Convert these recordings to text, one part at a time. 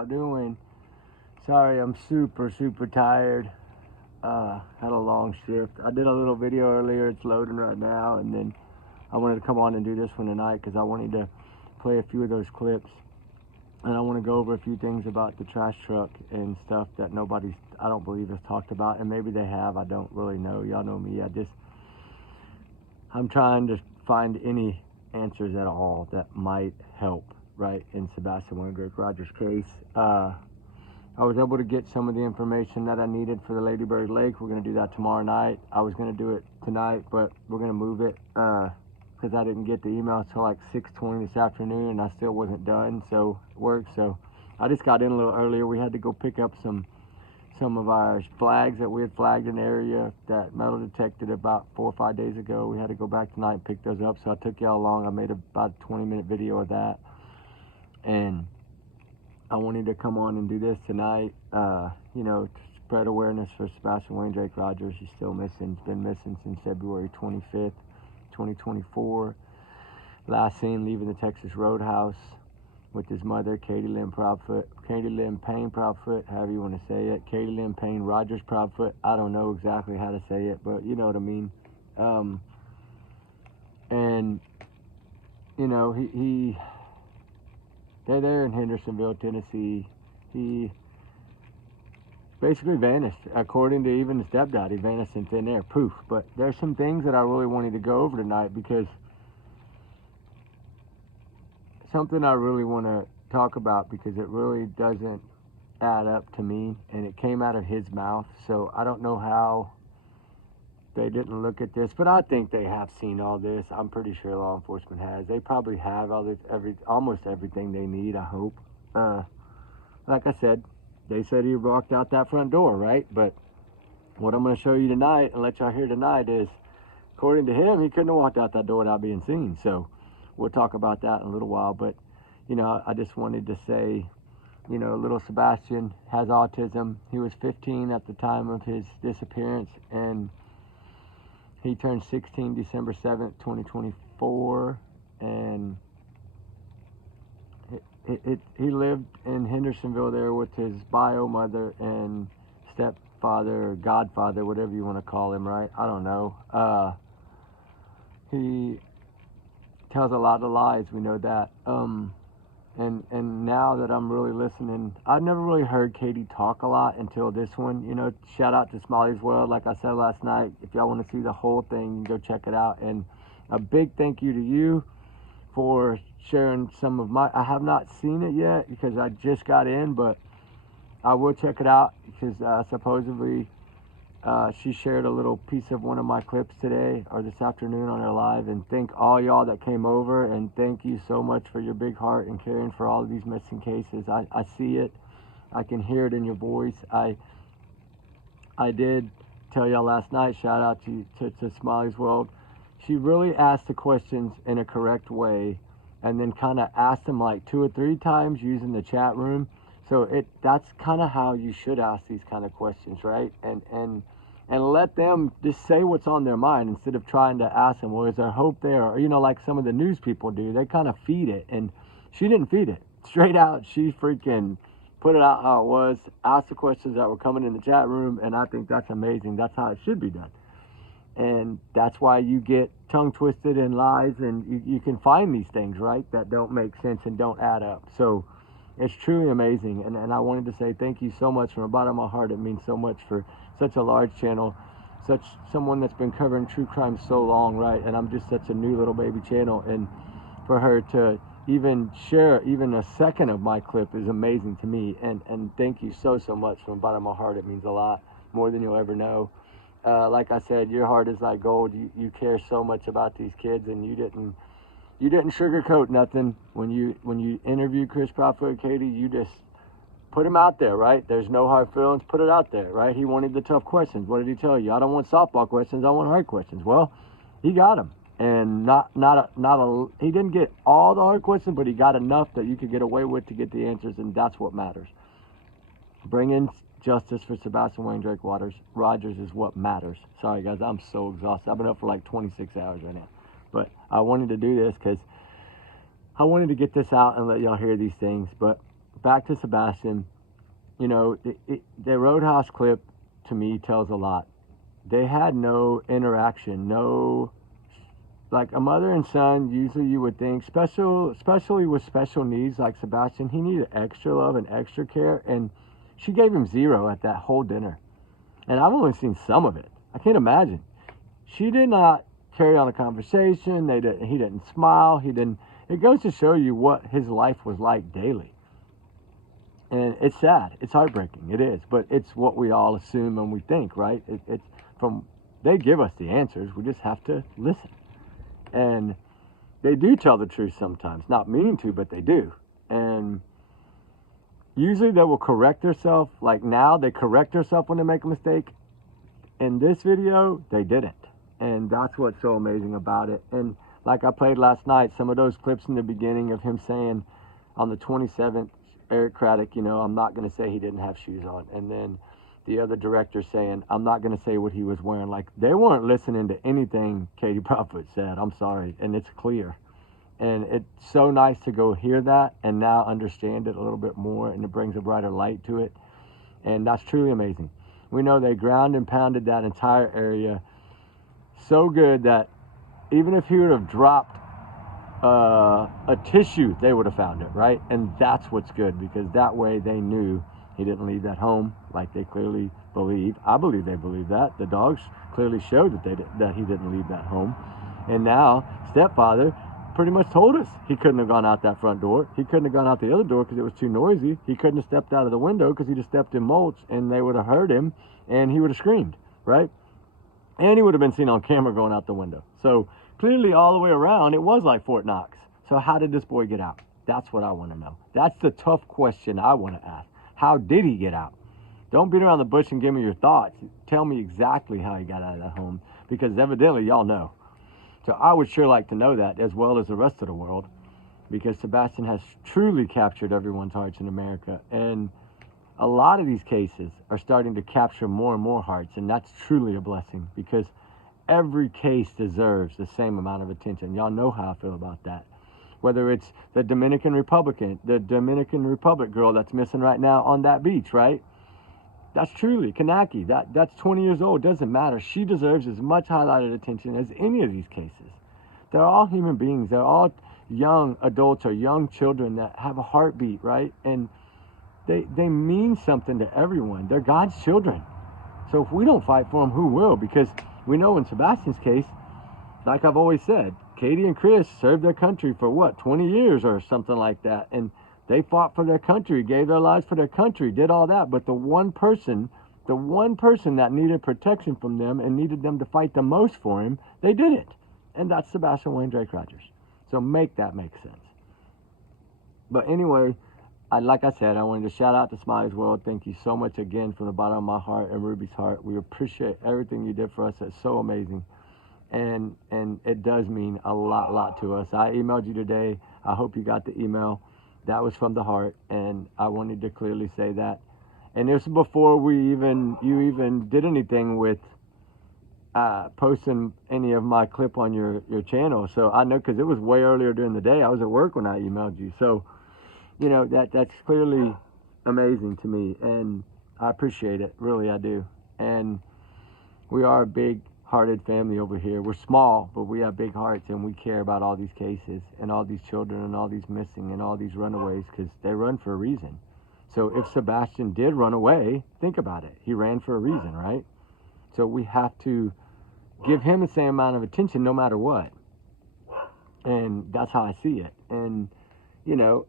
y'all doing? Sorry, I'm super tired. Had a long shift. I did a little video earlier. It's loading right now, and then I wanted to come on and do this one tonight because I wanted to play a few of those clips, and I want to go over a few things about the trash truck and stuff that nobody's, I don't believe, has talked about, and maybe they have. I don't really know. Y'all know me. I'm trying to find any answers at all that might help, right, in Sebastian Rogers' case. I was able to get some of the information that I needed for the Ladybird Lake. We're going to do that tomorrow night. I was going to do it tonight, but we're going to move it because I didn't get the email until like 6:20 this afternoon, and I still wasn't done, so work. So I just got in a little earlier. We had to go pick up some of our flags that we had flagged an area that metal detected about 4 or 5 days ago. We had to go back tonight and pick those up, so I took y'all along. I made about a 20-minute video of that, and I wanted to come on and do this tonight, you know, to spread awareness for Sebastian Rogers. He's still missing. He's been missing since February 25th, 2024. Last seen leaving the Texas Roadhouse with his mother, Katie Lynn Payne Proudfoot, however you want to say it. Katie Lynn Payne Rogers Proudfoot. I don't know exactly how to say it, but you know what I mean. And, you know, they're there in Hendersonville, Tennessee. He basically vanished. According to even his stepdad, he vanished in thin air. Poof. But there's some things that I really wanted to go over tonight because something I really want to talk about because it really doesn't add up to me, and it came out of his mouth. So I don't know how they didn't look at this, but I think they have seen all this. I'm pretty sure law enforcement has. They probably have all this, almost everything they need, I hope. Like I said, they said he walked out that front door, right? But what I'm going to show you tonight and let y'all hear tonight is, according to him, he couldn't have walked out that door without being seen. So we'll talk about that in a little while. But, you know, I just wanted to say, you know, little Sebastian has autism. He was 15 at the time of his disappearance, and he turned 16 December 7th, 2024, and he lived in Hendersonville there with his bio mother and stepfather or godfather, whatever you want to call him, right? I don't know. He tells a lot of lies, we know that. And now that I'm really listening, I've never really heard Katie talk a lot until this one. You know, shout out to Smileys World. Like I said last night, if y'all want to see the whole thing, you can go check it out. And a big thank you to you for sharing some of I have not seen it yet because I just got in, but I will check it out because supposedly she shared a little piece of one of my clips today or this afternoon on her live. And thank all y'all that came over, and thank you so much for your big heart and caring for all of these missing cases. I see it. I can hear it in your voice. I did tell y'all last night, shout out to Smiley's World. She really asked the questions in a correct way and then kind of asked them like 2 or 3 times using the chat room. So that's kind of how you should ask these kind of questions, right? And let them just say what's on their mind instead of trying to ask them, well, is there hope there? Or, you know, like some of the news people do, they kind of feed it. And she didn't feed it. Straight out, she freaking put it out how it was, asked the questions that were coming in the chat room, and I think that's amazing. That's how it should be done. And that's why you get tongue twisted and lies, and you can find these things, right, that don't make sense and don't add up. So it's truly amazing, and I wanted to say thank you so much from the bottom of my heart. It means so much for such a large channel, someone that's been covering true crime so long, right? And I'm just such a new little baby channel, and for her to even share even a second of my clip is amazing to me. And thank you so much from the bottom of my heart. It means a lot, more than you'll ever know. Like I said, your heart is like gold. You care so much about these kids, and you didn't sugarcoat nothing when you interviewed Chris Proudfoot, Katie. You just put him out there, right? There's no hard feelings. Put it out there, right? He wanted the tough questions. What did he tell you? I don't want softball questions. I want hard questions. Well, he got them, and he didn't get all the hard questions, but he got enough that you could get away with to get the answers, and that's what matters. Bringing justice for Sebastian Rogers is what matters. Sorry, guys, I'm so exhausted. I've been up for like 26 hours right now. But I wanted to do this because I wanted to get this out and let y'all hear these things. But back to Sebastian, you know, the Roadhouse clip to me tells a lot. They had no interaction, no, like a mother and son, usually you would think, especially with special needs like Sebastian, he needed extra love and extra care, and she gave him zero at that whole dinner. And I've only seen some of it. I can't imagine. She did not carry on a conversation. He didn't smile. He didn't. It goes to show you what his life was like daily. And it's sad. It's heartbreaking. It is. But it's what we all assume and we think, right? It's from, they give us the answers. We just have to listen. And they do tell the truth sometimes. Not meaning to, but they do. And usually they will correct themselves. Like now, they correct themselves when they make a mistake. In this video, they didn't. And that's what's so amazing about it. And like I played last night, some of those clips in the beginning of him saying on the 27th, Eric Craddock, you know, I'm not going to say he didn't have shoes on. And then the other director saying, I'm not going to say what he was wearing. Like, they weren't listening to anything Katie Proudfoot said. I'm sorry. And it's clear. And it's so nice to go hear that and now understand it a little bit more. And it brings a brighter light to it. And that's truly amazing. We know they ground and pounded that entire area so good that even if he would have dropped a tissue, they would have found it, right? And that's what's good, because that way they knew he didn't leave that home, like they clearly believe. I believe they believe that. The dogs clearly showed that he didn't leave that home. And now stepfather pretty much told us he couldn't have gone out that front door. He couldn't have gone out the other door because it was too noisy. He couldn't have stepped out of the window because he just stepped in mulch and they would have heard him and he would have screamed, right? And he would have been seen on camera going out the window. So clearly all the way around, it was like Fort Knox. So how did this boy get out? That's what I want to know. That's the tough question I want to ask. How did he get out? Don't beat around the bush and give me your thoughts. Tell me exactly how he got out of that home, because evidently y'all know. So I would sure like to know that, as well as the rest of the world, because Sebastian has truly captured everyone's hearts in America. And a lot of these cases are starting to capture more and more hearts, and that's truly a blessing, because every case deserves the same amount of attention. Y'all know how I feel about that. Whether it's the Dominican Republic girl that's missing right now on that beach, right? That's truly Kanaki. That's 20 years old. Doesn't matter. She deserves as much highlighted attention as any of these cases. They're all human beings. They're all young adults or young children that have a heartbeat, right? And they mean something to everyone. They're God's children. So if we don't fight for them, who will? Because we know in Sebastian's case, like I've always said, Katie and Chris served their country for what, 20 years or something like that. And they fought for their country, gave their lives for their country, did all that. But the one person that needed protection from them and needed them to fight the most for him, they didn't. And that's Sebastian Wayne Drake Rogers. So make that make sense. But anyway, like I said, I wanted to shout out to Smileys World. Thank you so much again from the bottom of my heart and Ruby's heart. We appreciate everything you did for us. It's so amazing. And it does mean a lot to us. I emailed you today. I hope you got the email. That was from the heart, and I wanted to clearly say that. And this was before you even did anything with posting any of my clip on your channel. So I know, because it was way earlier during the day. I was at work when I emailed you. So, you know, that's clearly amazing to me, and I appreciate it. Really, I do. And we are a big-hearted family over here. We're small, but we have big hearts, and we care about all these cases and all these children and all these missing and all these runaways, because they run for a reason. So if Sebastian did run away, think about it. He ran for a reason, right? So we have to give him the same amount of attention no matter what. And that's how I see it. And, you know,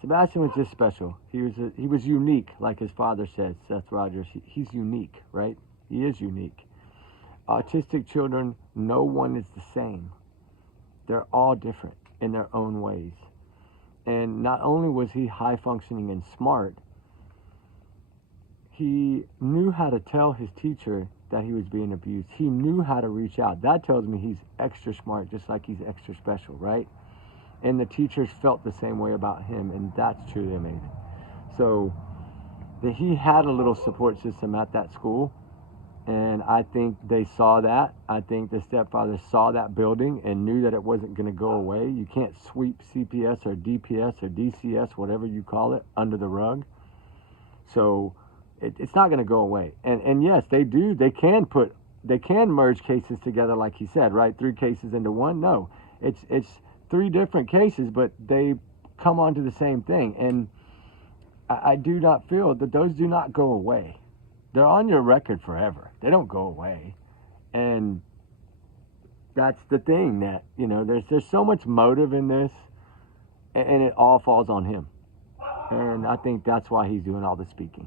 Sebastian was just special. He was unique, like his father said, Seth Rogers. He's unique, right? He is unique. Autistic children, no one is the same. They're all different in their own ways. And not only was he high functioning and smart, he knew how to tell his teacher that he was being abused. He knew how to reach out. That tells me he's extra smart, just like he's extra special, right? And the teachers felt the same way about him, and that's truly amazing. So that he had a little support system at that school, And I think they saw that. I think the stepfather saw that building and knew that it wasn't going to go away. You can't sweep CPS or DPS or DCS, whatever you call it, under the rug. So it's not going to go away. And yes, they do. They can merge cases together, like he said, right? 3 cases into one. No, it's 3 different cases, but they come onto the same thing. And I do not feel that those do not go away. They're on your record forever. They don't go away. And that's the thing, that, you know, there's so much motive in this, and it all falls on him. And I think that's why he's doing all the speaking,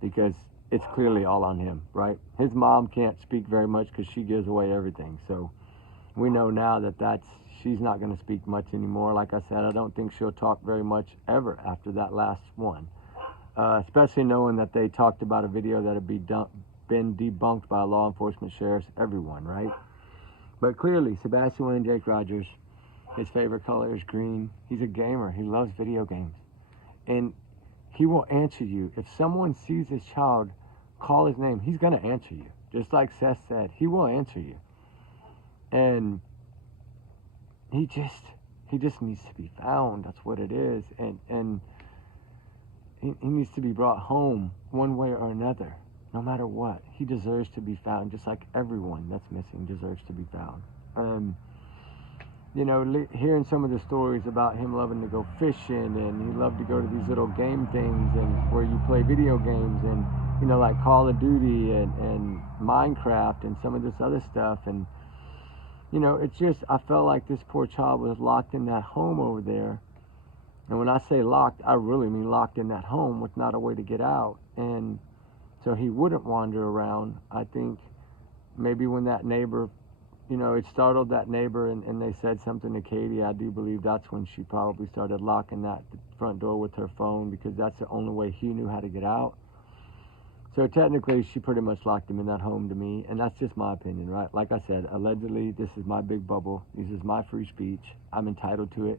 because it's clearly all on him, right? His mom can't speak very much because she gives away everything. So we know now that she's not going to speak much anymore. Like I said, I don't think she'll talk very much ever after that last one. Especially knowing that they talked about a video that had been debunked by law enforcement, sheriffs, everyone, right? But clearly, Sebastian Wayne Jake Rogers, his favorite color is green. He's a gamer. He loves video games. And he will answer you. If someone sees his child, call his name, he's going to answer you. Just like Seth said, he will answer you. And he just needs to be found. That's what it is. And he needs to be brought home one way or another, no matter what. He deserves to be found, just like everyone that's missing deserves to be found. You know, hearing some of the stories about him loving to go fishing, and he loved to go to these little game things and where you play video games, and, you know, like Call of Duty and Minecraft and some of this other stuff. And, you know, it's just, I felt like this poor child was locked in that home over there. And when I say locked, I really mean locked in that home with not a way to get out. And so he wouldn't wander around. I think maybe when that neighbor, you know, it startled that neighbor, and they said something to Katie, I do believe that's when she probably started locking that front door with her phone, because that's the only way he knew how to get out. So technically, she pretty much locked him in that home to me, and that's just my opinion, right? Like I said, allegedly, this is my big bubble. This is my free speech. I'm entitled to it,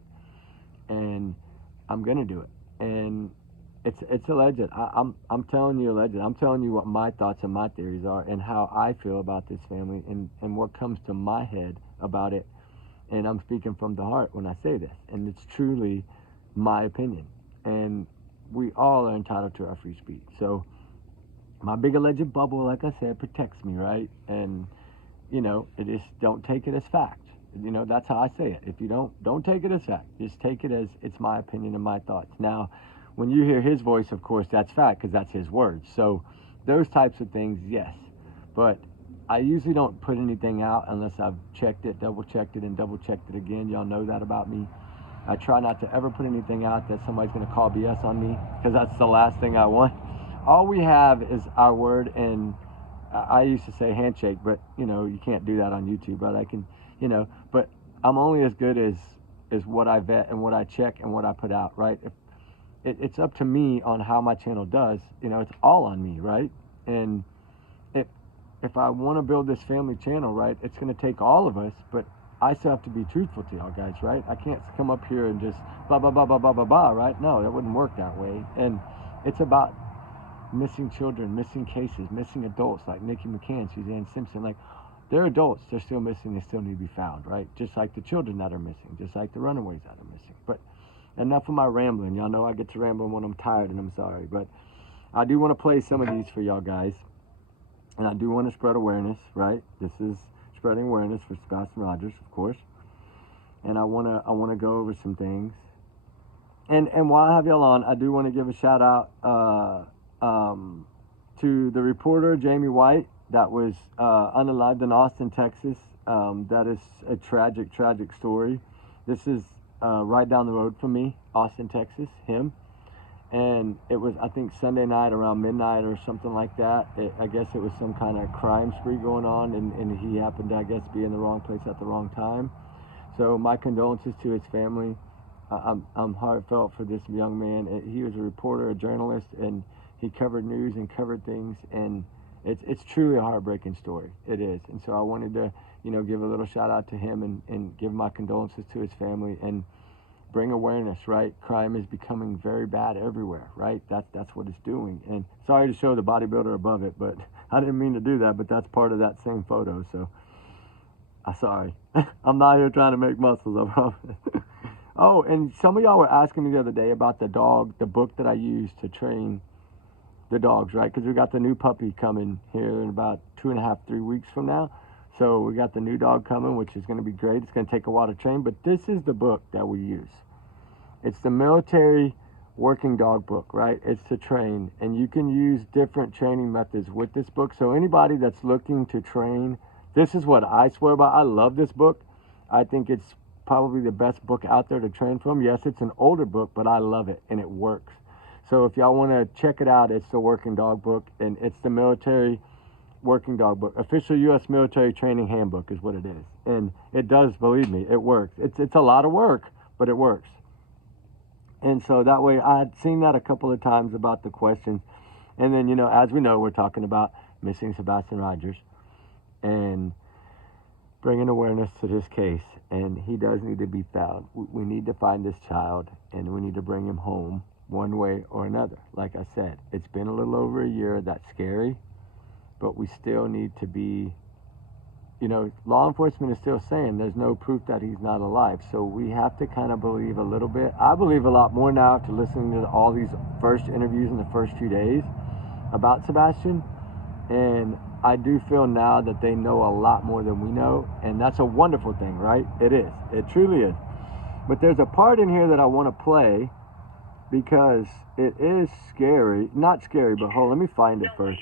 and I'm gonna do it. And it's alleged. I'm telling you alleged. I'm telling you what my thoughts and my theories are, and how I feel about this family, and what comes to my head about it. And I'm speaking from the heart when I say this, and it's truly my opinion. And we all are entitled to our free speech. So my big alleged bubble, like I said, protects me, right? And, you know, it is, don't take it as fact. You know, that's how I say it. If you don't take it as fact. Just take it as it's my opinion and my thoughts. Now, when you hear his voice, of course, that's fact, because that's his words. So those types of things, yes. But I usually don't put anything out unless I've checked it, double-checked it, and double-checked it again. Y'all know that about me. I try not to ever put anything out that somebody's going to call BS on me, because that's the last thing I want. All we have is our word, and I used to say handshake, but, you know, you can't do that on YouTube. But I can, you know, but I'm only as good as what I vet and what I check and what I put out, right? It's up to me on how my channel does. You know, it's all on me, right? And if I want to build this family channel, right, it's going to take all of us, but I still have to be truthful to y'all guys, right? I can't come up here and just blah, blah, blah, blah, blah, blah, blah, right? No, that wouldn't work that way. And it's about missing children, missing cases, missing adults like Nikki McCann, Suzanne Simpson. Like, they're adults, they're still missing, they still need to be found, right? Just like the children that are missing, just like the runaways that are missing. But enough of my rambling. Y'all know I get to rambling when I'm tired, and I'm sorry. But I do want to play some of these for y'all guys. And I do want to spread awareness, right? This is spreading awareness for Sebastian Rogers, of course. And I wanna go over some things. And while I have y'all on, I do want to give a shout out to the reporter Jamie White that was unalived in Austin, Texas. That is a tragic story. This is right down the road from me, Austin, Texas, him. And it was, I think, Sunday night around midnight or something like that. I guess it was some kind of crime spree going on, and he happened to, I guess, be in the wrong place at the wrong time. So my condolences to his family. I'm heartfelt for this young man. He was a reporter, a journalist, and he covered news and covered things, and it's truly a heartbreaking story. It is. And so I wanted to, you know, give a little shout out to him and give my condolences to his family. And bring awareness, right? Crime is becoming very bad everywhere, right? That's what it's doing. And sorry to show the bodybuilder above it, but I didn't mean to do that, but that's part of that same photo, so I'm sorry. I'm not here trying to make muscles, I promise. Oh, and some of y'all were asking me the other day about the book that I use to train the dogs, right? Because we got the new puppy coming here in about 2.5, 3 weeks from now. So we got the new dog coming, which is going to be great. It's going to take a while to train, but this is the book that we use. It's the military working dog book, right? It's to train, and you can use different training methods with this book. So anybody that's looking to train, this is what I swear by. I love this book. I think it's probably the best book out there to train from. Yes, it's an older book, but I love it, and it works. So if y'all want to check it out, it's the Working Dog Book, and it's the military working dog book. Official U.S. military training handbook is what it is. And it does, believe me, it works. It's a lot of work, but it works. And so that way, I had seen that a couple of times about the questions. And then, as we know, we're talking about missing Sebastian Rogers and bringing awareness to this case. And he does need to be found. We need to find this child, and we need to bring him home one way or another. Like I said, it's been a little over a year. That's scary. But we still need to be, law enforcement is still saying there's no proof that he's not alive. So we have to kind of believe a little bit. I believe a lot more now after listening to all these first interviews in the first few days about Sebastian. And I do feel now that they know a lot more than we know. And that's a wonderful thing, right? It is. It truly is. But there's a part in here that I want to play because it is scary. Not scary, but hold on, let me find it first.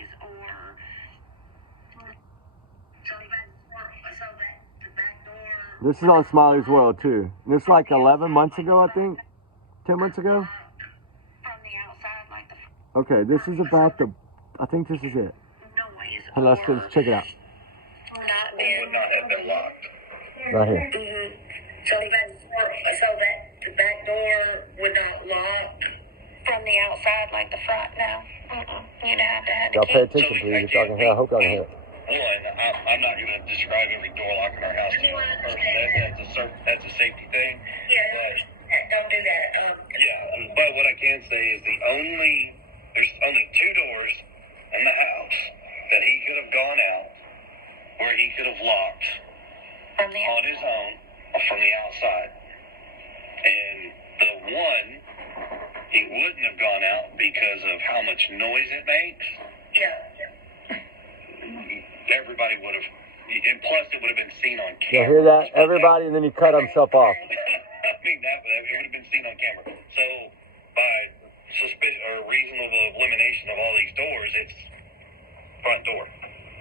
This is on Smiley's World, too. This is like 11 months ago, I think. 10 months ago? Okay, this is about I think this is it. Let's check it out. Would not have been locked. Right here. Mm-hmm. So that the back door would not lock from the outside like the front now. You'd have to have the Y'all key. pay attention, please. If y'all can hear, I hope y'all can hear it. One, I'm not going to describe every door lock in our house. That's a safety thing. Yeah, don't do that. But what I can say is there's only 2 doors in the house that he could have gone out where he could have locked on his own or from the outside. And the one, he wouldn't have gone out because of how much noise it makes. Yeah. Everybody would have, and plus it would have been seen on camera. You hear that? Everybody, and then he cut himself off. I mean, it would have been seen on camera. So, by reasonable elimination of all these doors, it's front door.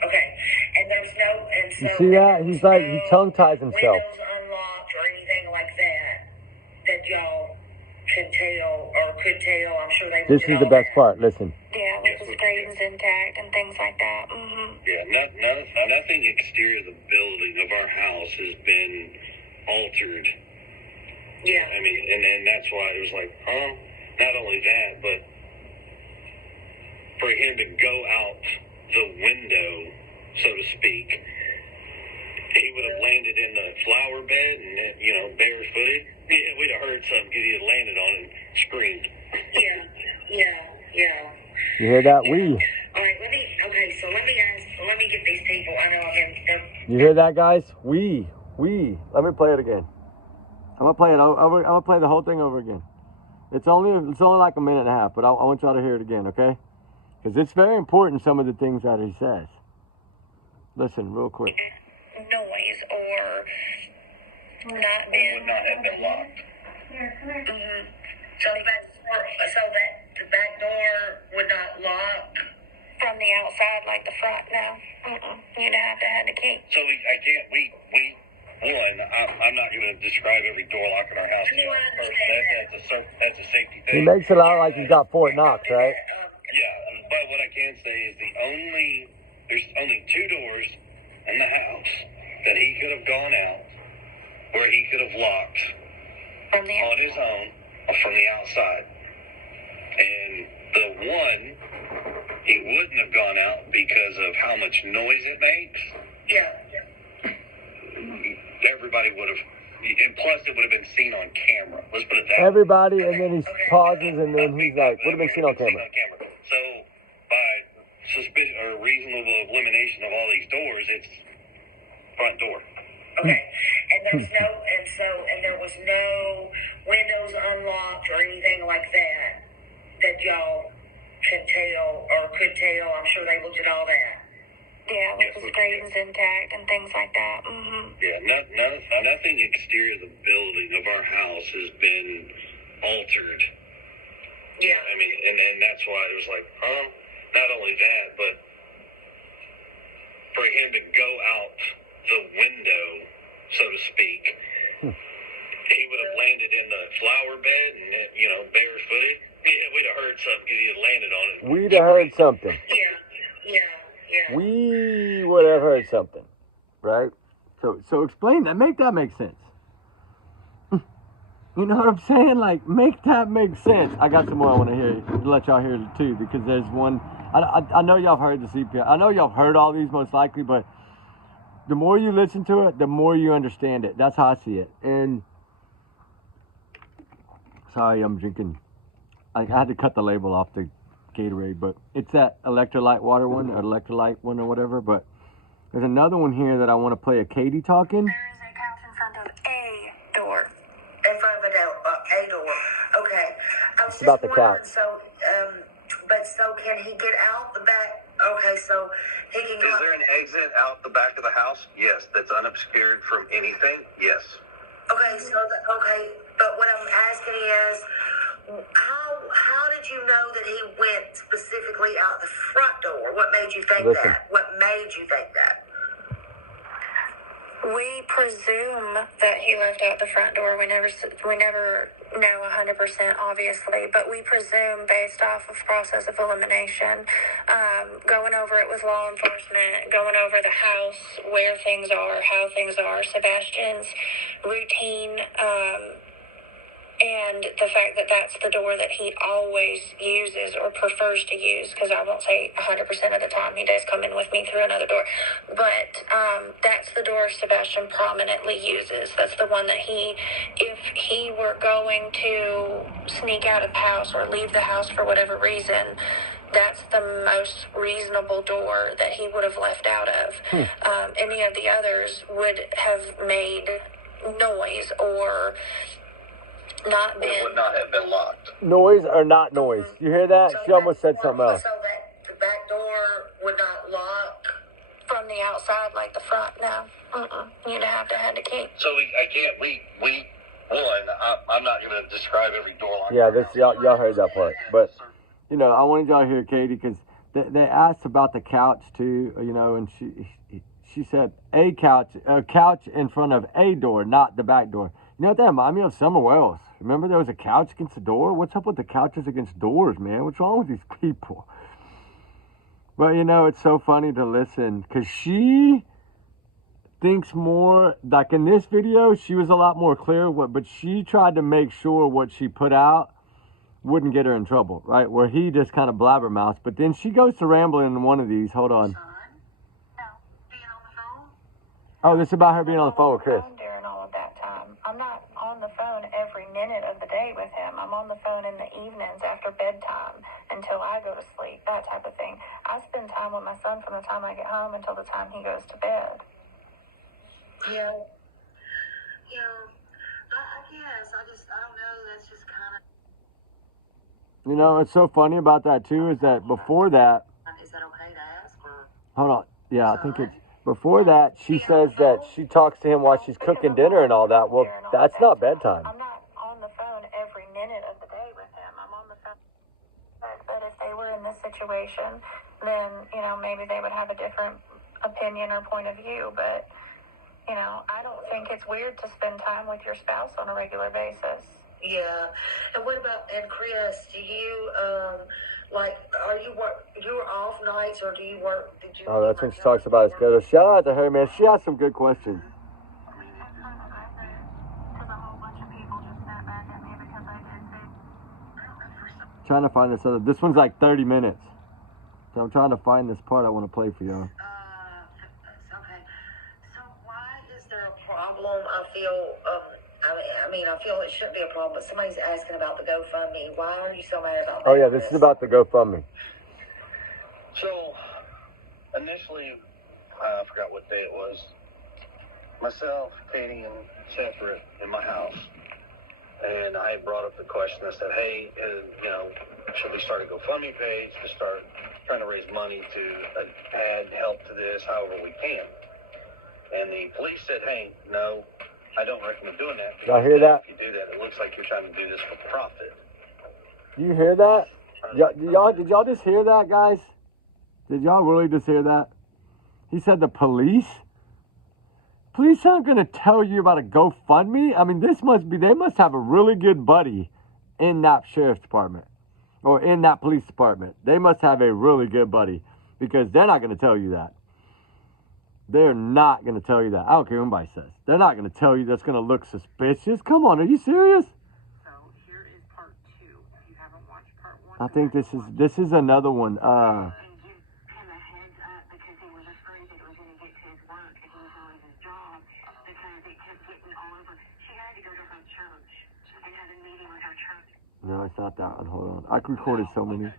Okay. And there's no, and so You see that? He's like, he tongue-ties himself. windows unlocked or anything like that y'all can tell or could tell. I'm sure they would. This is the best part. Listen. Yeah, with the screens intact and things like that. Yeah, nothing exterior of the building of our house has been altered. Yeah. I mean, and that's why it was like, not only that, but for him to go out the window, so to speak, he would have landed in the flower bed and, barefooted. Yeah, we'd have heard something because he had landed on it and screamed. Yeah. You hear that? All right, let me get these people. I know You hear that, guys? Let me play it again. I'm gonna play it over. I'm gonna play the whole thing over again. It's only like a minute and a half, but I want y'all to hear it again, okay? Because it's very important, some of the things that he says. Listen, real quick. Noise or not Would not have been locked. So that the back door would not lock from the outside like the front now. You'd have to have the key. So I'm not going to describe every door lock in our house. That's a safety thing. He makes it out like he's got Fort Knox, right? Yeah, but what I can say is there's only 2 doors in the house that he could have gone out where he could have locked on his own or from the outside. And the one, he wouldn't have gone out because of how much noise it makes. Yeah. Everybody would have, And plus, it would have been seen on camera. Let's put it that way. Everybody, and then he pauses, and then he's like, would have been seen on camera. So, by suspicion or reasonable elimination of all these doors, it's front door. Okay. And there was no windows unlocked or anything like that y'all could tell. I'm sure they looked at all that. Yeah, with the screens intact and things like that. Mm-hmm. Yeah, nothing exterior of the building of our house has been altered. Yeah. I mean, and that's why it was like, not only that, but for him to go out the window, so to speak, he would have landed in the flower bed and, barefooted. Yeah, we'd have heard something because he had landed on it. We'd have heard something. Yeah. We would have heard something, right? So explain that. Make that make sense. You know what I'm saying? Like, make that make sense. I got some more I want to hear. Let y'all hear it too, because there's one. I know y'all have heard the CPR. I know y'all have heard all these most likely, but the more you listen to it, the more you understand it. That's how I see it. And sorry, I'm drinking. I had to cut the label off the Gatorade, but it's that electrolyte water one, or electrolyte one, or whatever. But there's another one here that I want to play a Katie talking. There is a couch in front of a door. In front of a door. Okay. I was just About the wondering, couch. So can he get out the back? Okay, so he can go. Is there an exit out the back of the house? Yes. That's unobscured from anything? Yes. Okay, but what I'm asking is, how did you know that he went specifically out the front door? What made you think Listen. that? What made you think that? We presume that he left out the front door. We never know 100%, obviously, but we presume based off of process of elimination, going over it with law enforcement, going over the house, where things are, how things are, Sebastian's routine, and the fact that that's the door that he always uses or prefers to use, because I won't say 100% of the time he does come in with me through another door, but that's the door Sebastian prominently uses. That's the one that if he were going to sneak out of the house or leave the house for whatever reason, that's the most reasonable door that he would have left out of. Any of the others would have made noise or not been. It would not have been locked. Noise or not noise? You hear that? She almost said something else. So that the back door would not lock From the outside, like the front, no. You'd have to have the key. So I'm not going to describe every door lock. Yeah, y'all heard that part. But, I wanted y'all to hear Katie, because they asked about the couch too, and she said a couch in front of a door, not the back door. You know what that reminded me of? Summer Wells. Remember there was a couch against the door? What's up with the couches against doors, man? What's wrong with these people? But, it's so funny to listen, because she thinks more, like in this video, she was a lot more clear, but she tried to make sure what she put out wouldn't get her in trouble, right? Where he just kind of blabbermouths. But then she goes to rambling in one of these. Hold on. No. Being on the phone? Oh, this is about her being on the phone with Chris. During all of that time. I'm not on the phone every minute of the day with him. I'm on the phone in the evenings after bedtime until I go to sleep, that type of thing. I spend time with my son from the time I get home until the time he goes to bed. Yeah. I guess. I don't know. That's just kind of. What's so funny about that too is that before that. Is that okay to ask? Or? Hold on. Yeah, I think it's. Before that, she says that she talks to him while she's cooking dinner and all that. Well, that's not bedtime. I'm not on the phone every minute of the day with him. I'm on the phone. But if they were in this situation, then, maybe they would have a different opinion or point of view. But, I don't think it's weird to spend time with your spouse on a regular basis. Yeah. And what about, and Chris, do you, are you off nights, or do you work? Oh, that's when she talks about his schedule. Shout out to her, man. She asked some good questions. Trying to find this one's like 30 minutes. So I'm trying to find this part I want to play for y'all. Okay. So why is there a problem? I feel mean, I feel it shouldn't be a problem, but somebody's asking about the GoFundMe. Why are you so mad about that? Oh, yeah, this is about the GoFundMe. So, initially, I forgot what day it was. Myself, Katie, and Seth were in my house. And I brought up the question. I said, hey, should we start a GoFundMe page to start trying to raise money to add help to this however we can? And the police said, hey, no, I don't recommend doing that. Y'all hear that? If you do that, it looks like you're trying to do this for profit. You hear that? Did y'all just hear that, guys? Did y'all really just hear that? He said the police? Police aren't going to tell you about a GoFundMe? I mean, they must have a really good buddy in that sheriff's department or in that police department. They must have a really good buddy because they're not going to tell you that. They're not going to tell you that. I don't care what anybody says. They're not going to tell you that's going to look suspicious. Come on, are you serious? So here is part 2. If you haven't watched part 1, I think this is another one. No, it's not that one. Hold on. I recorded so many. Is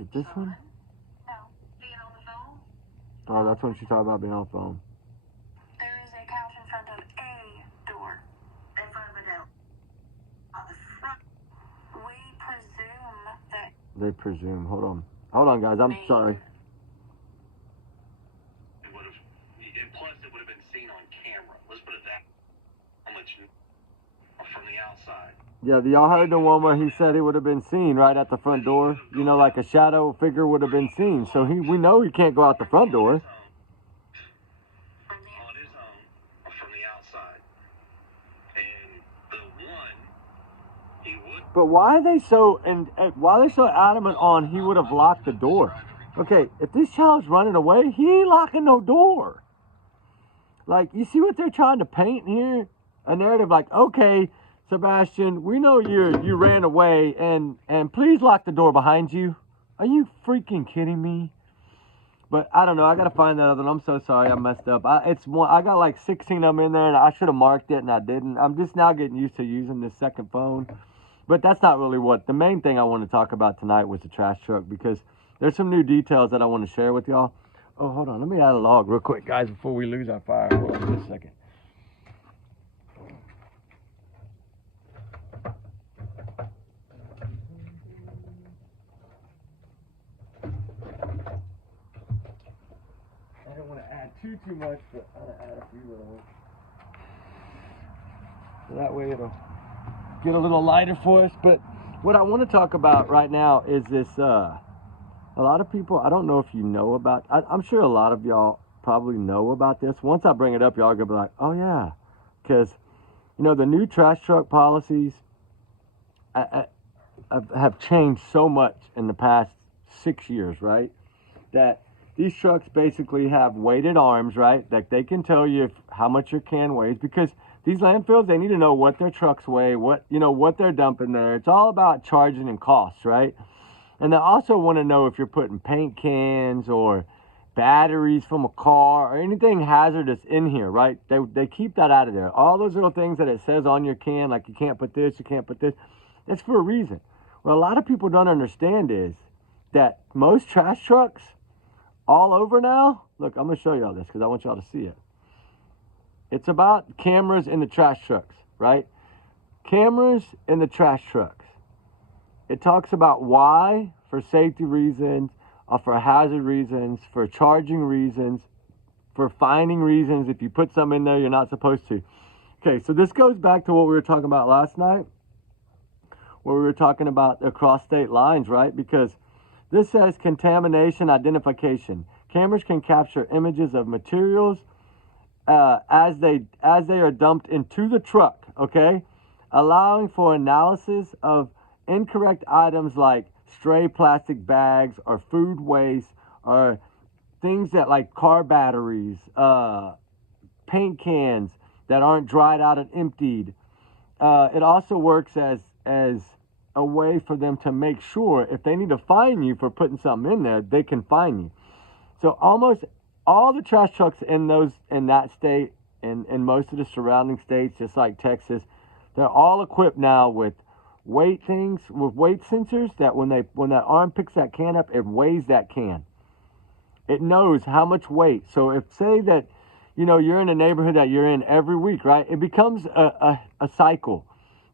it this one? No, being on the phone. Oh, that's when she talked about being on the phone. There is a couch in front of a door. In front of a door. On the front. We presume that. They presume. Hold on, guys. I'm sorry. Plus, it would have been seen on camera. Let's put it that. How much from the outside? Yeah, y'all heard the one where he said he would have been seen right at the front door. You know, like a shadow figure would have been seen. So we know he can't go out the front door. On his own, from the outside. And the one, he would. But why are they so adamant on he would have locked the door? Okay, if this child's running away, he ain't locking no door. Like, you see what they're trying to paint here? A narrative like, okay, Sebastian, we know you ran away, and please lock the door behind you. Are you freaking kidding me? But I don't know. I gotta find that other one. I'm so sorry. I messed up. I got like 16 of them in there, and I should have marked it, and I didn't. I'm just now getting used to using this second phone. But that's not really what the main thing I want to talk about tonight was the trash truck, because there's some new details that I want to share with y'all. Oh, hold on. Let me add a log real quick, guys, before we lose our fire. Hold on just a second. I don't want to add too much, but I'm going to add a few little ones. So that way it'll get a little lighter for us. But what I want to talk about right now is this, a lot of people, I don't know if you know about, I'm sure a lot of y'all probably know about this. Once I bring it up, y'all are going to be like, oh yeah. Because, you know, the new trash truck policies have changed so much in the past 6 years, right? That these trucks basically have weighted arms, right? Like they can tell you how much your can weighs, because these landfills, they need to know what their trucks weigh, what they're dumping there. It's all about charging and costs, right? And they also want to know if you're putting paint cans or batteries from a car or anything hazardous in here, right? They keep that out of there. All those little things that it says on your can, like you can't put this, you can't put this, that's for a reason. What a lot of people don't understand is that most trash trucks all over now, look, I'm going to show y'all this because I want y'all to see it. It's about cameras in the trash trucks, right? Cameras in the trash trucks. It talks about why, for safety reasons, for hazard reasons, for charging reasons, for fining reasons. If you put some in there, you're not supposed to. Okay, so this goes back to what we were talking about last night, where we were talking about across state lines, right? Because this says contamination identification. Cameras can capture images of materials as they are dumped into the truck, okay? Allowing for analysis of incorrect items like stray plastic bags or food waste or things that like car batteries, paint cans that aren't dried out and emptied. It also works as a way for them to make sure if they need to fine you for putting something in there, they can fine you. So almost all the trash trucks in that state in most of the surrounding states, just like Texas, they're all equipped now with weight sensors that when that arm picks that can up, it weighs that can. It knows how much weight. So if say that, you're in a neighborhood that you're in every week, right? It becomes a cycle.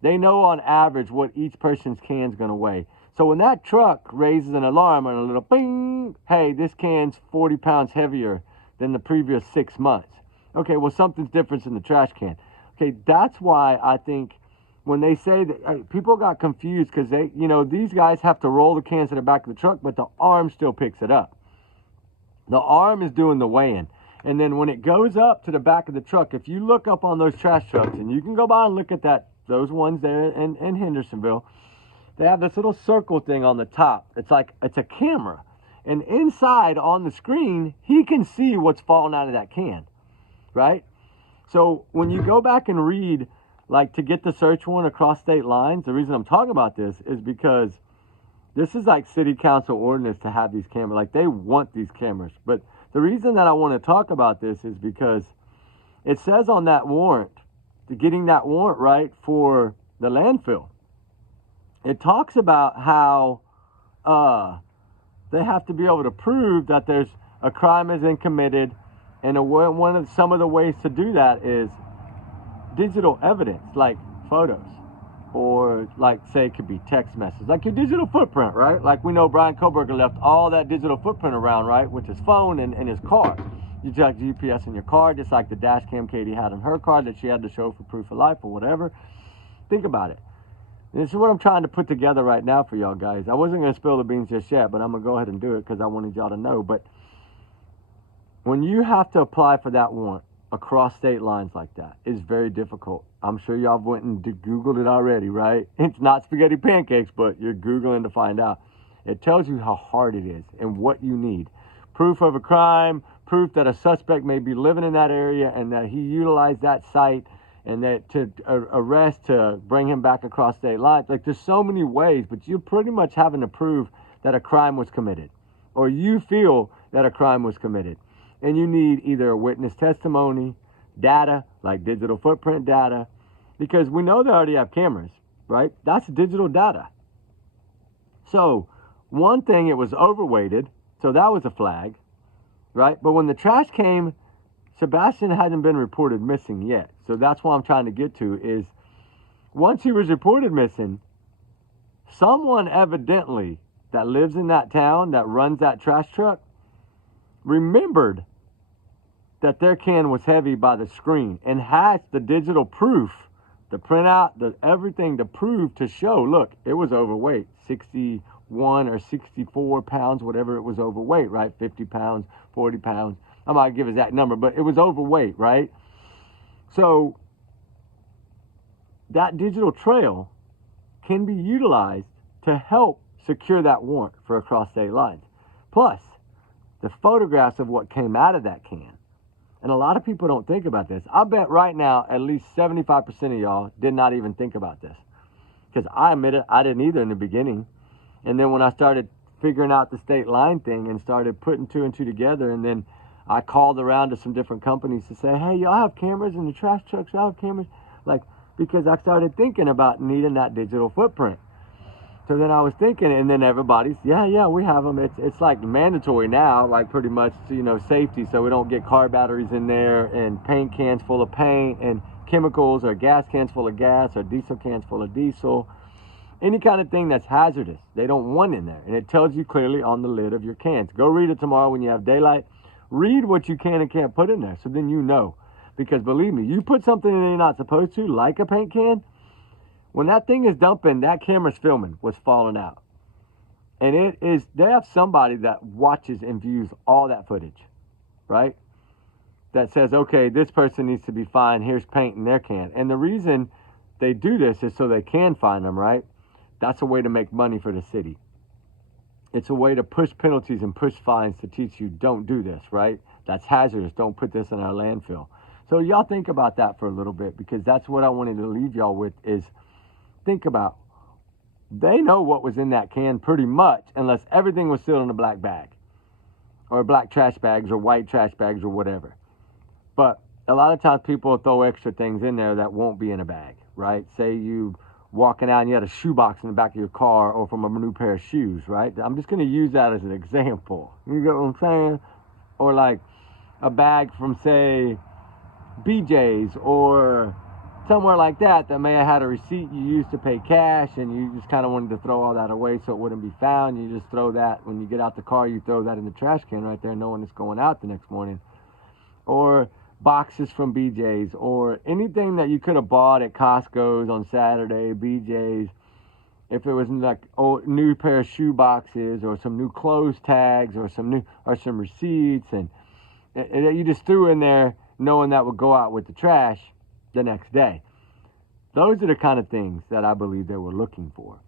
They know on average what each person's can's going to weigh. So when that truck raises an alarm and a little bing, hey, this can's 40 pounds heavier than the previous 6 months. Okay, well, something's different in the trash can. Okay, that's why I think when they say that, people got confused because these guys have to roll the cans to the back of the truck, but the arm still picks it up. The arm is doing the weighing. And then when it goes up to the back of the truck, if you look up on those trash trucks, and you can go by and look at those ones there in Hendersonville, they have this little circle thing on the top. It's a camera. And inside on the screen, he can see what's falling out of that can, right? So when you go back and read, to get the search warrant across state lines, the reason I'm talking about this is because this is like city council ordinance to have these cameras. They want these cameras. But the reason that I want to talk about this is because it says on that warrant, getting that warrant right for the landfill, it talks about how they have to be able to prove that there's a crime has been committed, and some of the ways to do that is digital evidence, like photos, or say it could be text messages, like your digital footprint, right? Like we know Brian Koberger left all that digital footprint around, right, with his phone and his car. You check GPS in your car, just like the dash cam Katie had in her car that she had to show for proof of life or whatever. Think about it. This is what I'm trying to put together right now for y'all guys. I wasn't going to spill the beans just yet, but I'm going to go ahead and do it because I wanted y'all to know. But when you have to apply for that warrant across state lines like that, it's very difficult. I'm sure y'all went and Googled it already, right? It's not spaghetti pancakes, but you're Googling to find out. It tells you how hard it is and what you need. Proof of a crime, proof that a suspect may be living in that area and that he utilized that site, and that to arrest, to bring him back across state lines. There's so many ways, but you're pretty much having to prove that a crime was committed, or you feel that a crime was committed. And you need either a witness testimony, data, like digital footprint data, because we know they already have cameras, right? That's digital data. So one thing, it was overweighted, so that was a flag, right? But when the trash came, Sebastian hasn't been reported missing yet. So that's what I'm trying to get to is once he was reported missing, someone evidently that lives in that town that runs that trash truck remembered that their can was heavy by the screen and has the digital proof, the printout, everything to prove, to show, look, it was overweight, 61 or 64 pounds, whatever it was overweight, right? 50 pounds, 40 pounds. I might give exact number, but it was overweight, right? So that digital trail can be utilized to help secure that warrant for across state lines. Plus, the photographs of what came out of that can. And a lot of people don't think about this. I bet right now at least 75% of y'all did not even think about this. Because I admit it, I didn't either in the beginning. And then when I started figuring out the state line thing and started putting two and two together, and then I called around to some different companies to say, hey, y'all have cameras in the trash trucks? Y'all have cameras? Because I started thinking about needing that digital footprint. So then I was thinking, and then everybody's, yeah, we have them. It's mandatory now, pretty much, safety, so we don't get car batteries in there and paint cans full of paint and chemicals, or gas cans full of gas, or diesel cans full of diesel. Any kind of thing that's hazardous, they don't want in there. And it tells you clearly on the lid of your cans. Go read it tomorrow when you have daylight. Read what you can and can't put in there, so then you know. Because believe me, you put something in there you're not supposed to, like a paint can, when that thing is dumping, that camera's filming what's falling out. And they have somebody that watches and views all that footage, right? That says, okay, this person needs to be fined, here's paint in their can. And the reason they do this is so they can find them, right? That's a way to make money for the city. It's a way to push penalties and push fines to teach you, don't do this, right? That's hazardous. Don't put this in our landfill. So y'all think about that for a little bit, because that's what I wanted to leave y'all with is think about, they know what was in that can pretty much, unless everything was still in a black bag or black trash bags or white trash bags or whatever. But a lot of times people will throw extra things in there that won't be in a bag, right? Say you walking out and you had a shoebox in the back of your car or from a new pair of shoes, right? I'm just going to use that as an example. You get what I'm saying? Or like a bag from, say, BJ's or somewhere like that may have had a receipt you used to pay cash, and you just kind of wanted to throw all that away so it wouldn't be found. You just throw that, when you get out the car, you throw that in the trash can right there, knowing it's going out the next morning. Or boxes from BJ's, or anything that you could have bought at Costco's on Saturday, BJ's. If it was like new pair of shoe boxes or some new clothes tags or some receipts, and you just threw in there knowing that would go out with the trash the next day. Those are the kind of things that I believe they were looking for.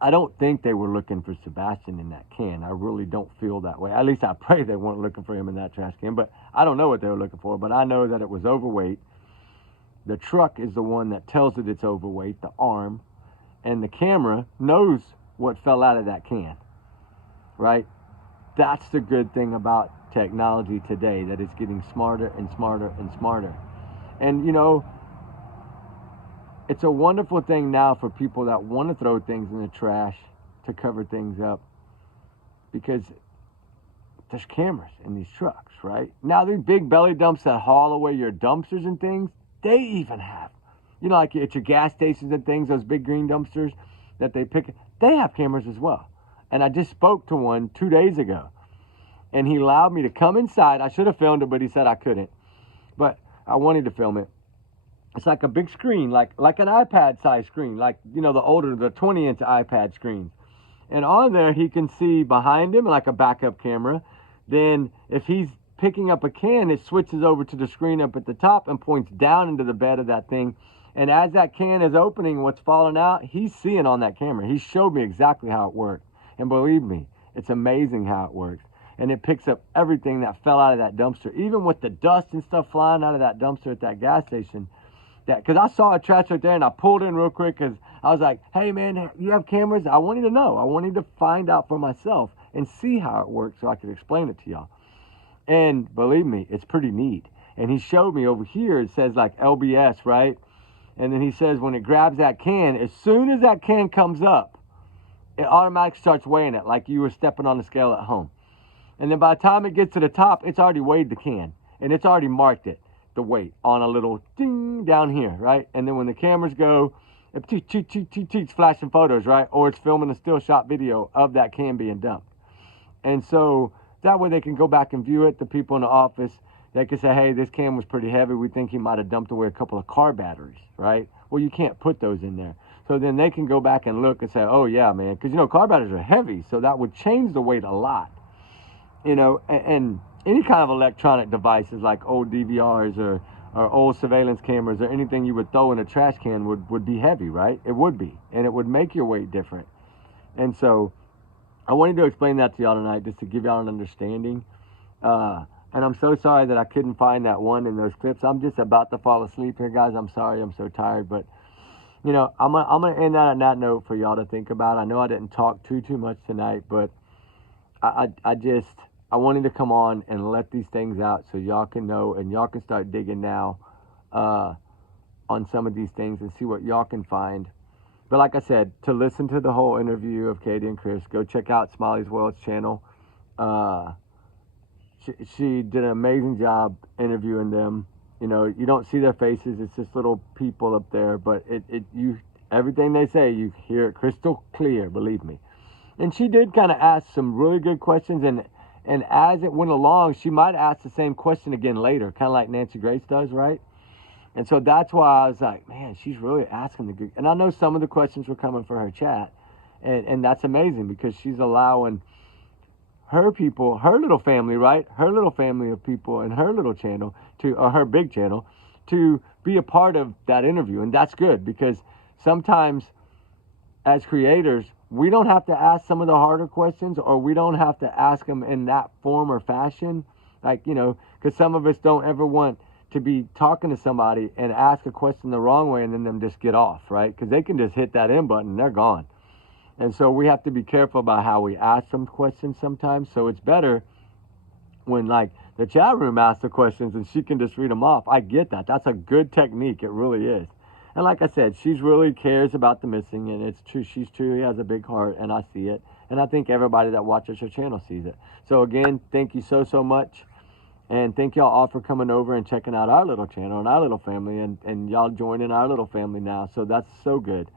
I don't think they were looking for Sebastian in that can. I really don't feel that way. At least I pray they weren't looking for him in that trash can. But I don't know what they were looking for. But I know that it was overweight. The truck is the one that tells it it's overweight, the arm. And the camera knows what fell out of that can, right? That's the good thing about technology today, that it's getting smarter and smarter and smarter. And, you know, it's a wonderful thing now for people that want to throw things in the trash to cover things up, because there's cameras in these trucks, right? Now, these big belly dumps that haul away your dumpsters and things, they even have, you know, like at your gas stations and things, those big green dumpsters that they pick, they have cameras as well. And I just spoke to one 2 days ago, and he allowed me to come inside. I should have filmed it, but he said I couldn't. But I wanted to film it. It's like a big screen, like an iPad size screen, like, you know, the 20-inch iPad screens. And on there, he can see behind him like a backup camera. Then if he's picking up a can, it switches over to the screen up at the top and points down into the bed of that thing. And as that can is opening, what's falling out, he's seeing on that camera. He showed me exactly how it worked. And believe me, it's amazing how it works. And it picks up everything that fell out of that dumpster, even with the dust and stuff flying out of that dumpster at that gas station. Because I saw a trash right there, and I pulled in real quick because I was like, hey, man, you have cameras? I wanted to know. I wanted to find out for myself and see how it works so I could explain it to y'all. And believe me, it's pretty neat. And he showed me over here, it says like LBS, right? And then he says when it grabs that can, as soon as that can comes up, it automatically starts weighing it like you were stepping on the scale at home. And then by the time it gets to the top, it's already weighed the can. And it's already marked it, the weight, on a little ding down here, right? And then when the cameras go, it's flashing photos, right? Or it's filming a still shot video of that can being dumped. And so that way they can go back and view it. The people in the office, they can say, hey, this can was pretty heavy. We think he might have dumped away a couple of car batteries, right? Well, you can't put those in there. So then they can go back and look and say, oh, yeah, man. Because, you know, car batteries are heavy. So that would change the weight a lot. You know, and any kind of electronic devices like old DVRs or old surveillance cameras or anything you would throw in a trash can would be heavy, right? It would be. And it would make your weight different. And so I wanted to explain that to y'all tonight just to give y'all an understanding. And I'm so sorry that I couldn't find that one in those clips. I'm just about to fall asleep here, guys. I'm sorry. I'm so tired. But, you know, I'm gonna end that on that note for y'all to think about. I know I didn't talk too much tonight, but I wanted to come on and let these things out so y'all can know and y'all can start digging now on some of these things and see what y'all can find. But like I said, to listen to the whole interview of Katie and Chris, go check out Smiley's World's channel. She did an amazing job interviewing them. You know, you don't see their faces. It's just little people up there. But everything they say, you hear it crystal clear, believe me. And she did kind of ask some really good questions. And as it went along, she might ask the same question again later, kind of like Nancy Grace does, right? And so that's why I was like, man, she's really asking the good. And I know some of the questions were coming for her chat. And that's amazing because she's allowing her people, her little family, right? Her little family of people and her little channel or her big channel to be a part of that interview. And that's good because sometimes as creators, we don't have to ask some of the harder questions, or we don't have to ask them in that form or fashion. Like, you know, because some of us don't ever want to be talking to somebody and ask a question the wrong way and then them just get off, right? Because they can just hit that end button and they're gone. And so we have to be careful about how we ask some questions sometimes. So it's better when, like, the chat room asks the questions and she can just read them off. I get that. That's a good technique. It really is. And like I said, she's really cares about the missing, and it's true. She's truly has a big heart, and I see it. And I think everybody that watches her channel sees it. So again, thank you so much. And thank y'all all for coming over and checking out our little channel and our little family, and y'all joining our little family now. So that's so good.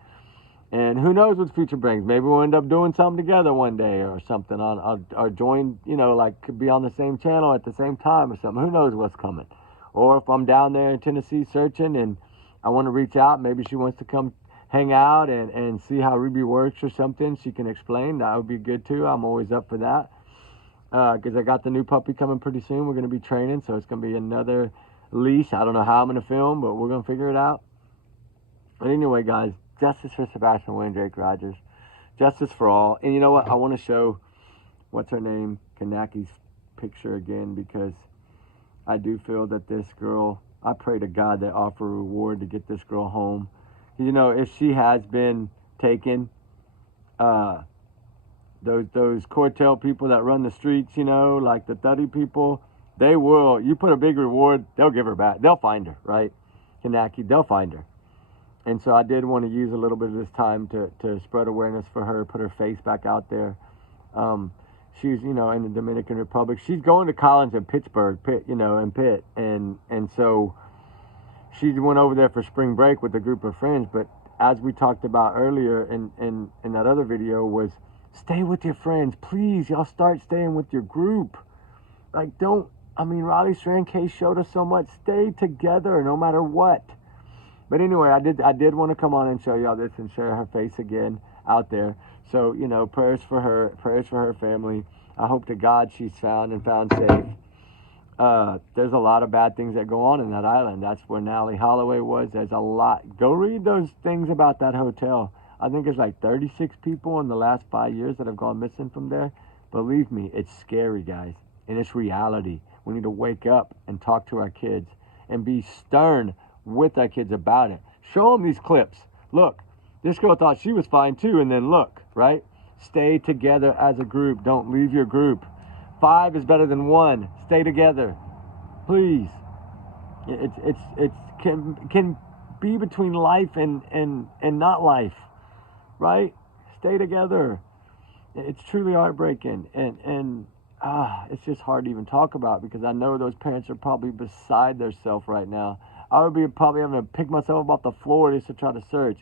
And who knows what the future brings? Maybe we'll end up doing something together one day or something, or join, you know, like be on the same channel at the same time or something. Who knows what's coming? Or if I'm down there in Tennessee searching and I want to reach out, maybe she wants to come hang out and see how Ruby works or something. She can explain. That would be good too. I'm always up for that. Because I got the new puppy coming pretty soon. We're going to be training, so it's going to be another leash. I don't know how I'm going to film, but we're going to figure it out. But anyway, guys, justice for Sebastian Wayne Drake Rogers. Justice for all. And you know what? I want to show, what's her name, Kanaki's picture again, because I do feel that this girl, I pray to God they offer a reward to get this girl home. You know, if she has been taken, those cartel people that run the streets, you know, like the thuddy people, they will, you put a big reward, they'll give her back. They'll find her, right? Kanaki, they'll find her. And so I did want to use a little bit of this time to spread awareness for her, put her face back out there. She's, you know, in the Dominican Republic. She's going to college in Pittsburgh, you know, in Pitt. And so she went over there for spring break with a group of friends. But as we talked about earlier in that other video was, stay with your friends. Please, y'all start staying with your group. Like, don't, I mean, Riley Strand case showed us so much. Stay together no matter what. But anyway, I did want to come on and show y'all this and share her face again out there. So, you know, prayers for her family. I hope to God she's found safe. There's a lot of bad things that go on in that island. That's where Nally Holloway was. There's a lot. Go read those things about that hotel. I think there's like 36 people in the last 5 years that have gone missing from there. Believe me, it's scary, guys. And it's reality. We need to wake up and talk to our kids and be stern with our kids about it. Show them these clips. Look, this girl thought she was fine too, and then look, right? Stay together as a group. Don't leave your group. 5 is better than 1. Stay together, please. It can be between life and not life, right? Stay together. It's truly heartbreaking, and it's just hard to even talk about, because I know those parents are probably beside themselves right now. I would be probably having to pick myself up off the floor just to try to search.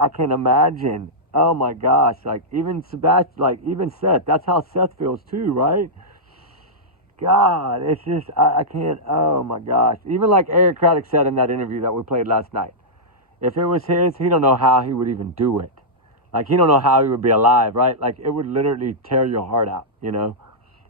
I can't imagine. Oh my gosh, like even Sebastian, like even Seth, that's how Seth feels too, right? God, it's just, I can't, oh my gosh. Even like Eric Craddock said in that interview that we played last night, if it was his, he don't know how he would even do it. Like, he don't know how he would be alive, right? Like, it would literally tear your heart out, you know?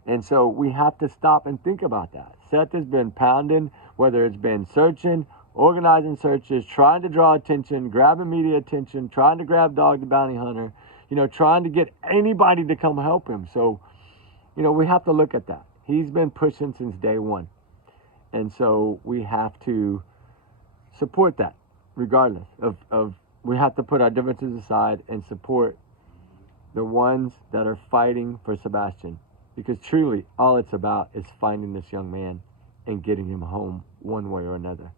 And so we have to stop and think about that. Seth has been pounding, whether it's been searching, organizing searches, trying to draw attention, grabbing media attention, trying to grab Dog the Bounty Hunter, you know, trying to get anybody to come help him. So, you know, we have to look at that. He's been pushing since day one. And so we have to support that, regardless of we have to put our differences aside and support the ones that are fighting for Sebastian. Because truly, all it's about is finding this young man and getting him home one way or another.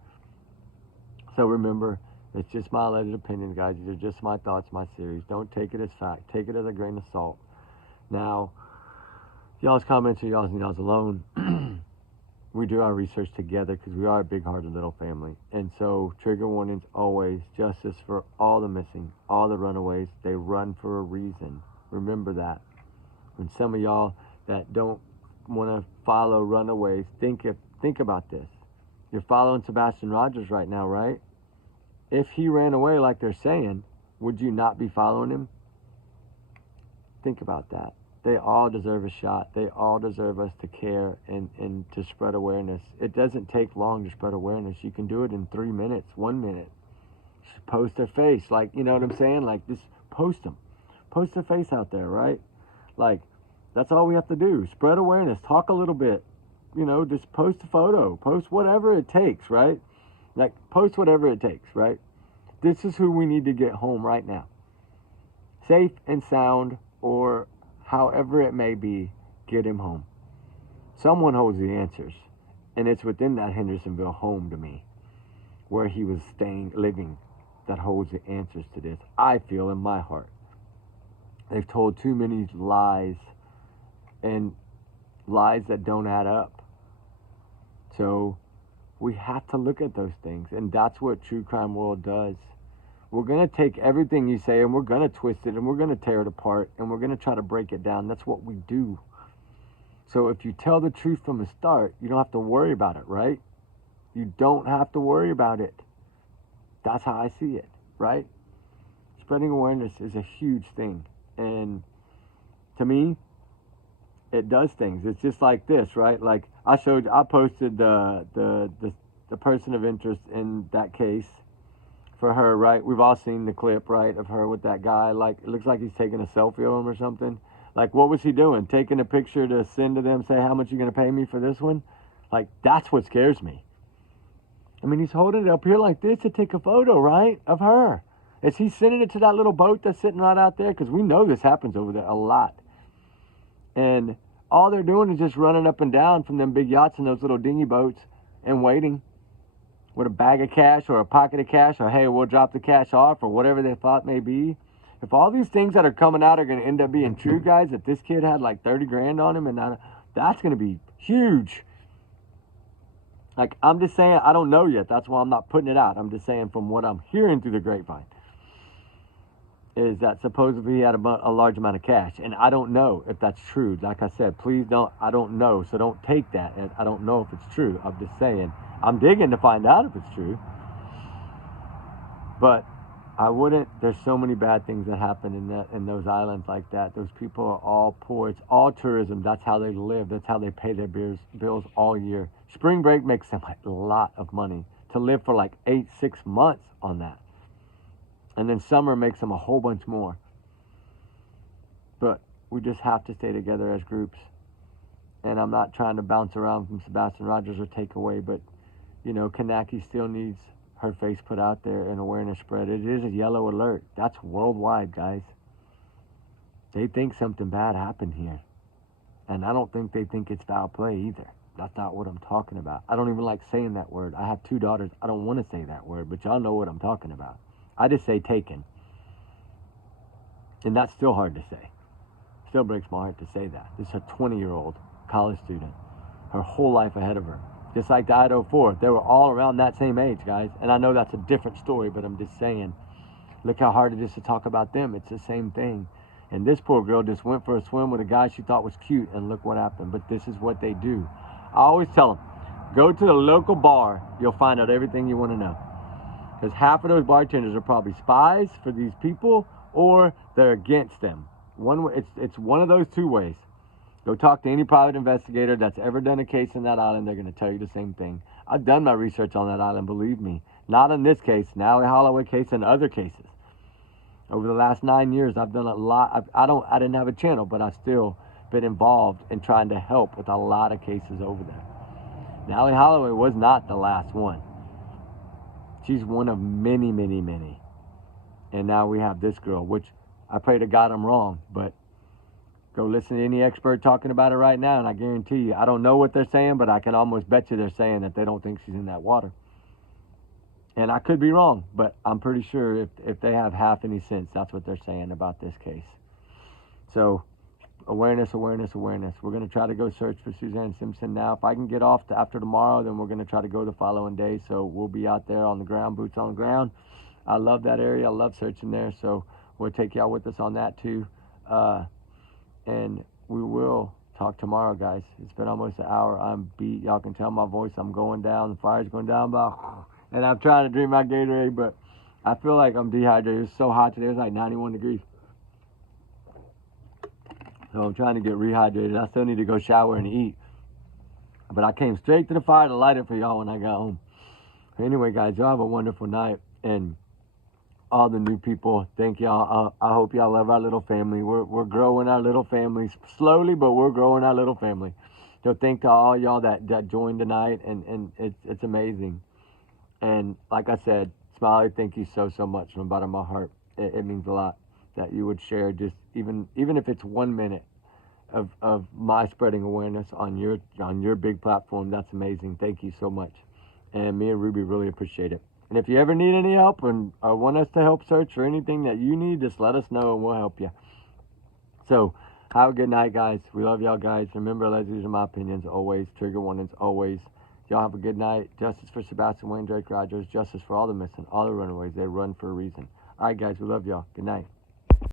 So remember, it's just my alleged opinion, guys. These are just my thoughts, my series. Don't take it as fact. Take it as a grain of salt. Now, y'all's comments are y'all's and y'all's alone. We do our research together because we are a big-hearted little family. And so, trigger warnings always. Justice for all the missing, all the runaways. They run for a reason. Remember that. When some of y'all that don't want to follow runaways, think about this. You're following Sebastian Rogers right now, right? If he ran away like they're saying, would you not be following him? Think about that. They all deserve a shot. They all deserve us to care and to spread awareness. It doesn't take long to spread awareness. You can do it in 3 minutes, 1 minute. Just post their face. Like, you know what I'm saying? Like, just post them. Post their face out there, right? Like, that's all we have to do. Spread awareness. Talk a little bit. You know, just post a photo. Post whatever it takes, right? Like, post whatever it takes, right? This is who we need to get home right now. Safe and sound, or however it may be, get him home. Someone holds the answers. And it's within that Hendersonville home to me, where he was living, that holds the answers to this. I feel in my heart. They've told too many lies, and lies that don't add up. So we have to look at those things, and that's what True Crime World does. We're going to take everything you say and we're going to twist it and we're going to tear it apart and we're going to try to break it down. That's what we do. So if you tell the truth from the start, you don't have to worry about it, right? You don't have to worry about it. That's how I see it, right? Spreading awareness is a huge thing. And to me, it does things. It's just like this, right? Like I posted the person of interest in that case for her, right? We've all seen the clip, right, of her with that guy. Like, it looks like he's taking a selfie of him or something. Like, what was he doing? Taking a picture to send to them, say, how much you going to pay me for this one? Like, that's what scares me. I mean, he's holding it up here like this to take a photo, right, of her. Is he sending it to that little boat that's sitting right out there? Because we know this happens over there a lot. And all they're doing is just running up and down from them big yachts and those little dinghy boats and waiting with a bag of cash or a pocket of cash, or hey, we'll drop the cash off, or whatever they thought may be. If all these things that are coming out are going to end up being true, guys, that this kid had like 30 grand on him, and that's going to be huge. Like, I'm just saying, I don't know yet. That's why I'm not putting it out. I'm just saying from what I'm hearing through the grapevine is that supposedly he had a large amount of cash. And I don't know if that's true. Like I said, please don't, I don't know. So don't take that. And I don't know if it's true. I'm just saying, I'm digging to find out if it's true. But I wouldn't, there's so many bad things that happen in those islands like that. Those people are all poor. It's all tourism. That's how they live. That's how they pay their bills all year. Spring break makes them a lot of money to live for like 6 months on that. And then summer makes them a whole bunch more. But we just have to stay together as groups. And I'm not trying to bounce around from Sebastian Rogers or take away, but, you know, Kanaki still needs her face put out there and awareness spread. It is a yellow alert. That's worldwide, guys. They think something bad happened here. And I don't think they think it's foul play either. That's not what I'm talking about. I don't even like saying that word. I have 2 daughters. I don't want to say that word, but y'all know what I'm talking about. I just say taken. And that's still hard to say. Still breaks my heart to say that. This is a 20-year-old college student. Her whole life ahead of her. Just like the Idaho 4. They were all around that same age, guys. And I know that's a different story, but I'm just saying, look how hard it is to talk about them. It's the same thing. And this poor girl just went for a swim with a guy she thought was cute, and look what happened. But this is what they do. I always tell them, go to the local bar. You'll find out everything you want to know. Because half of those bartenders are probably spies for these people, or they're against them. It's one of those 2 ways. Go talk to any private investigator that's ever done a case in that island. They're going to tell you the same thing. I've done my research on that island, believe me. Not in this case, Nally Holloway case, and other cases. Over the last 9 years, I've done a lot. I didn't have a channel, but I've still been involved in trying to help with a lot of cases over there. Nally Holloway was not the last one. She's one of many, many, many. And now we have this girl, which I pray to God I'm wrong, but go listen to any expert talking about it right now, and I guarantee you, I don't know what they're saying, but I can almost bet you they're saying that they don't think she's in that water. And I could be wrong, but I'm pretty sure if they have half any sense, that's what they're saying about this case. So, awareness, awareness, awareness. We're going to try to go search for Suzanne Simpson now. If I can get off after tomorrow, then we're going to try to go the following day. So we'll be out there on the ground, boots on the ground. I love that area. I love searching there. So we'll take y'all with us on that too. And we will talk tomorrow, guys. It's been almost an hour. I'm beat. Y'all can tell my voice. I'm going down. The fire's going down. And I'm trying to drink my Gatorade, but I feel like I'm dehydrated. It's so hot today. It's like 91 degrees. So I'm trying to get rehydrated. I still need to go shower and eat. But I came straight to the fire to light it for y'all when I got home. Anyway, guys, y'all have a wonderful night. And all the new people, thank y'all. I hope y'all love our little family. We're growing our little families slowly, but we're growing our little family. So thank to all y'all that joined tonight. And it's amazing. And like I said, Smiley, thank you so much from the bottom of my heart. It means a lot that you would share just even if it's 1 minute of my spreading awareness on your big platform. That's amazing. Thank you so much. And me and Ruby really appreciate it. And if you ever need any help and want us to help search or anything that you need, just let us know and we'll help you. So, have a good night, guys. We love y'all, guys. Remember, these are my opinions always. Trigger warnings always. Y'all have a good night. Justice for Sebastian, Wayne, Drake, Rogers. Justice for all the missing, all the runaways. They run for a reason. All right, guys. We love y'all. Good night.